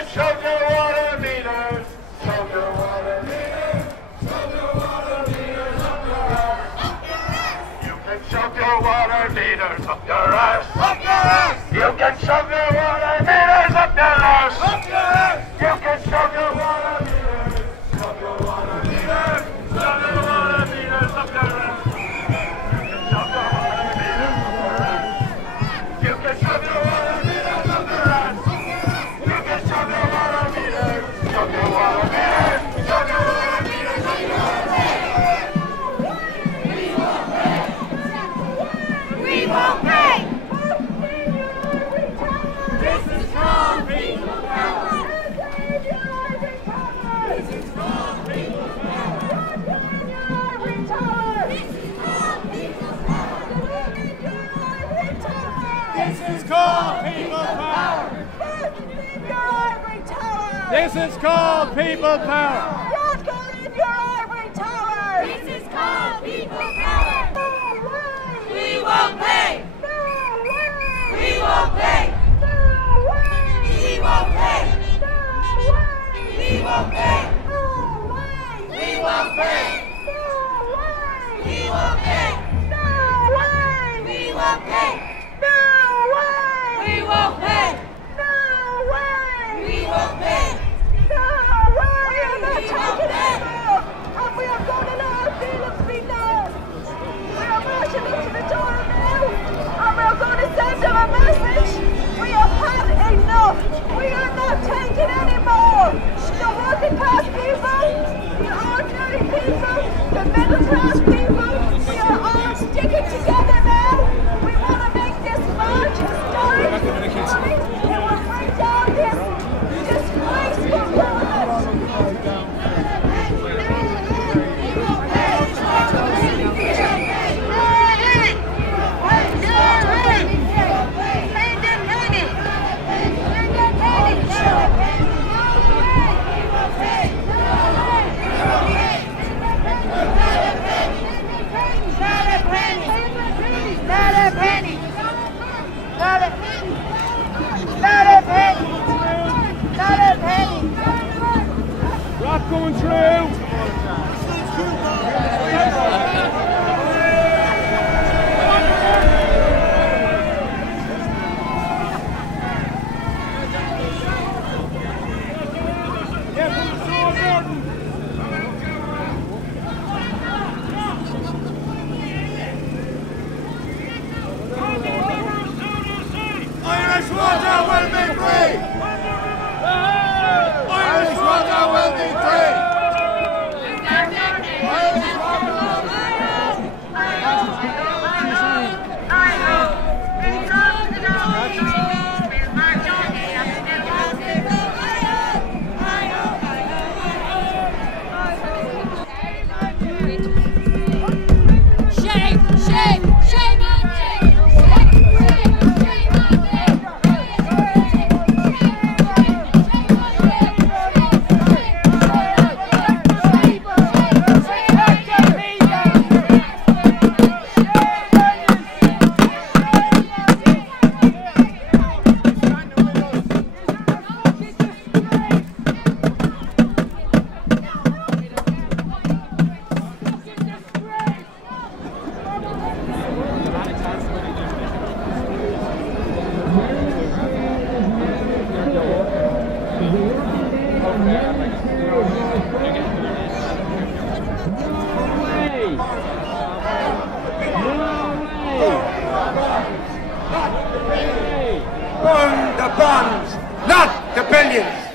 can shove your water meters. Shove your water meters. Shove your water meters up your ass. You can shove your water meters up your ass. Up your ass. You can shove your water meters up your ass. Up your ass. You can shove your water meters. Shove your water meters. Shove your water meters up your ass. You can shove your water meters up your ass. You can shove your water meters. Shove your water meters. Shove your water meters up your ass. We won't pay. This is strong people power. This is strong people power. This is called people power. This is called people power. This is called people power. We won't pay. We won't pay. We won't pay. We won't pay. We won't pay. We won't pay. We won't pay. We won't pay. We won't pay. We are not taking it anymore, and we are going to let our feelings be known. We are marching into the door now, and we are going to send them a message. We have had enough. We are not taking anymore. The working class people, the ordinary people, the middle class people, we are all sticking together now. We want to make this march historic. It will bring down this disgraceful government. Rock going through. Irish water will be free! Irish water will be free! Shame, shame, shame on you. Burn the bonds, not the billions!